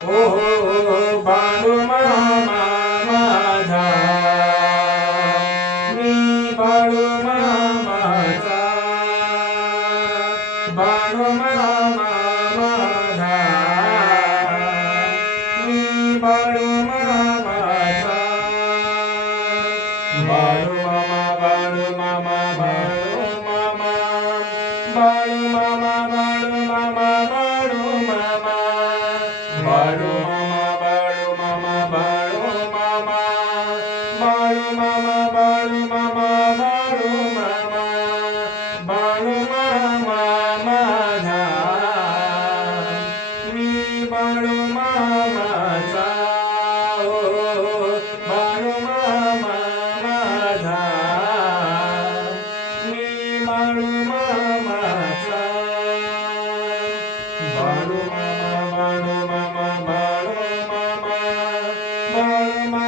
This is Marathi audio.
ओ बाळू मामा माझा, मी बाळू मामाचा, बाळू मामा माझा, मी बाळू मामाचा, बाळू मामा, बाळू मामा, बाळू मामा, बाळू मामा, बाळू मामा, बाळू मामा, बाळू मामा, बाळू मामा, बाळू मामा, बाळू मामा, बाळू मामा, बाळू मामा, बाळू मामा माझा, मी बाळू मामाचा, बाळू मामा माझा, मी बाळू मामाचा, बाळू मामा, बाळू मामा, बाळू मामा, बाळू मामा.